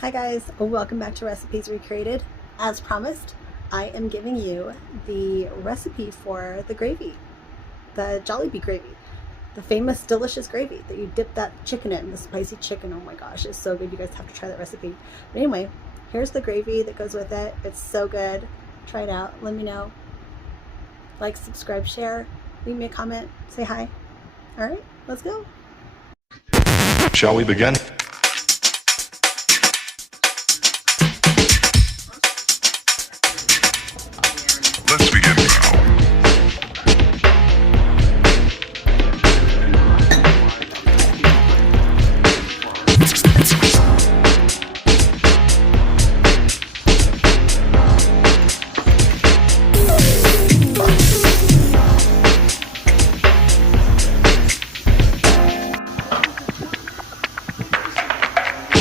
Hi guys, welcome back to Recipes Recreated. As promised, I am giving you the recipe for the gravy, the Jollibee gravy, the famous delicious gravy that you dip that chicken in, the spicy chicken. Oh my gosh, it's so good. You guys have to try that recipe. But anyway, here's the gravy that goes with it. It's so good. Try it out. Let me know. Like, subscribe, share, leave me a comment, say hi. All right, let's go. Shall we begin? Let's begin now.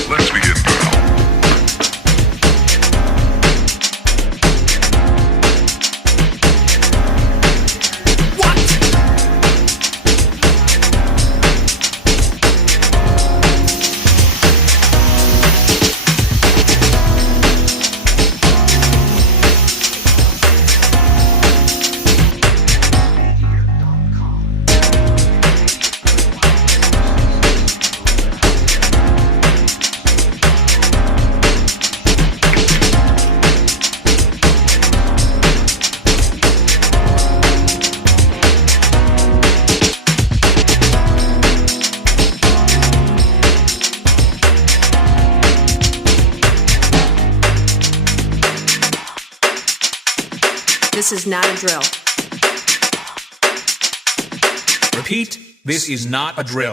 Let's begin now. This is not a drill. Repeat, this is not a drill.